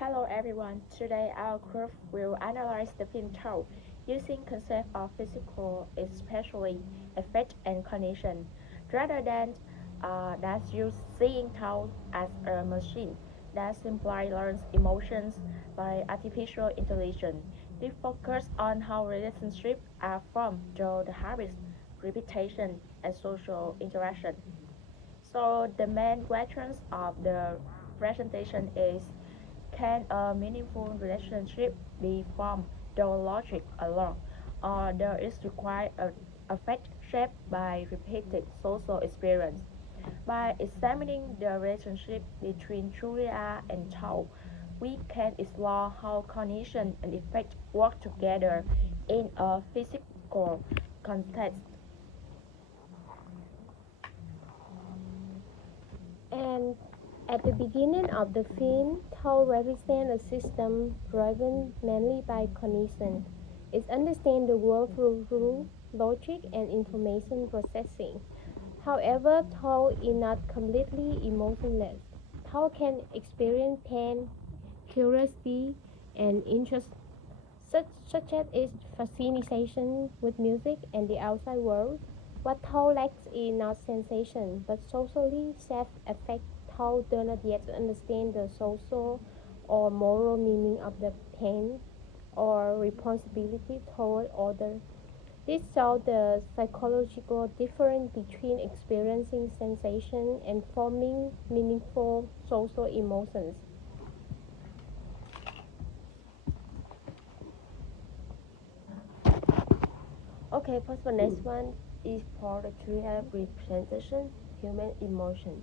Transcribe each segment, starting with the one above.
Hello everyone. Today our group will analyze the film Tau using concept of physical, especially effect and cognition, rather than that you seeing Tau as a machine that simply learns emotions by artificial intelligence. They focus on how relationships are formed through the habits, repetition, and social interaction. So the main questions of the presentation is, can a meaningful relationship be formed through logic alone, or there is required a fact shaped by repeated social experience? By examining the relationship between Julia and Tao, we can explore how cognition and effect work together in a physical context. And at the beginning of the film, Tao represents a system driven mainly by cognition. It understands the world through rule, logic, and information processing. However, Tao is not completely emotionless. Tao can experience pain, curiosity, and interest, such as its fascination with music and the outside world. What Tao lacks is not sensation, but socially self-affect. Tao does not yet understand the social or moral meaning of the pain or responsibility toward others. This shows the psychological difference between experiencing sensation and forming meaningful social emotions. Okay, first the next one is for the Julia representation human emotion.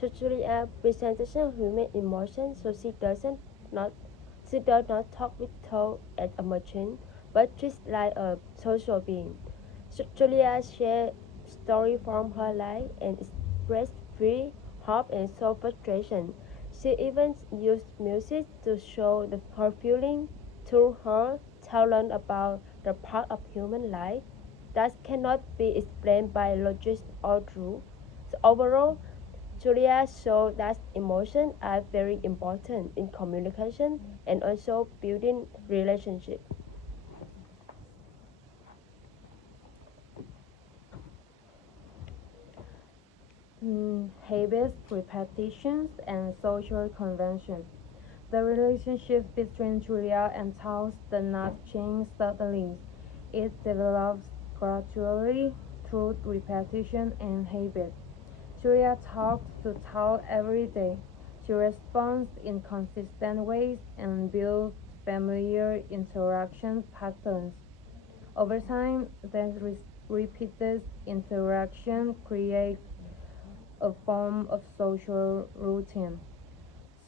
So Julia presentation human emotion, so not she does not talk with Toad as a machine, but just like a social being. So Julia shares story from her life and express fear, hope, and soul frustration. She even used music to show her feeling. Through her, Toad learned about the part of human life that cannot be explained by logic or truth. So overall, Julia showed that emotions are very important in communication and also building relationships. Habits, repetitions, and social conventions. The relationship between Julia and Charles does not change suddenly. It develops gradually through repetition and habit. Julia talks to Charles every day. She responds in consistent ways and builds familiar interaction patterns. Over time, that repeated interaction creates a form of social routine.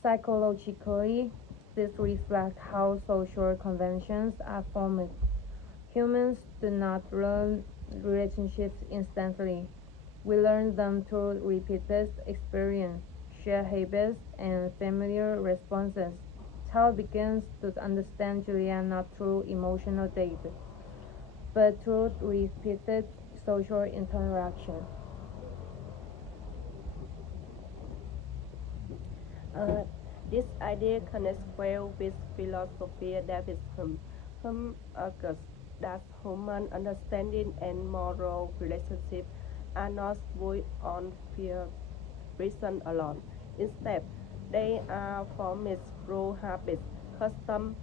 Psychologically, this reflects how social conventions are formed. Humans do not learn relationships instantly. We learn them through repeated experience, shared habits, and familiar responses. Child begins to understand Julia not through emotional data, but through repeated social interaction. Uh, this idea connects well with philosophy David Hume argues that human understanding and moral relationships are not built on fear reason alone. Instead, they are formed through habits, custom,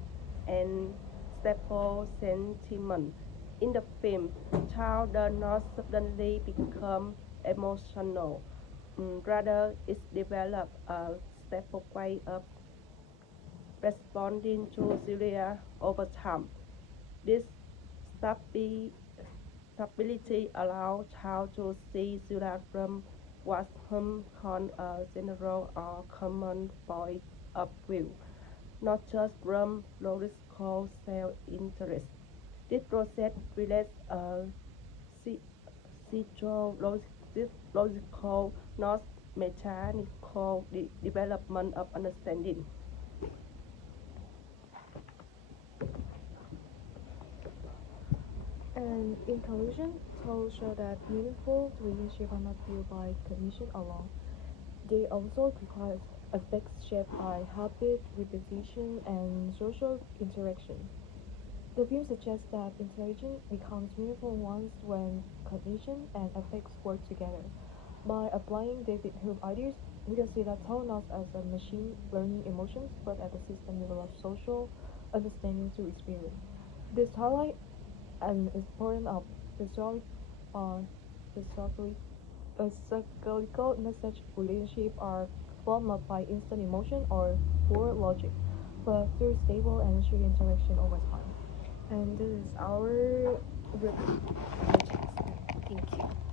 and staple sentiment. In the film, child does not suddenly become emotional. Rather, it develops a stable way of responding to Syria over time. This stabi- stability allows child to see Syria from what some call a general or common point of view, not just from logical self-interest. This process relates a this logical, not mechanical development of understanding. And in conclusion, Toll show that meaningful relationships are not built by cognition alone. They also require affects shaped by habit, repetition, and social interaction. The film suggests that intelligence becomes meaningful once when cognition and affects work together. By applying David Hume ideas, we can see that Tao not as a machine learning emotions, but as a system develops social understanding through experience. This highlight an important of physiology, uh, physiology, psychological message relationships are formed not by instant emotion or pure logic, but through stable and shared interaction over time. And this is our review. Thank you.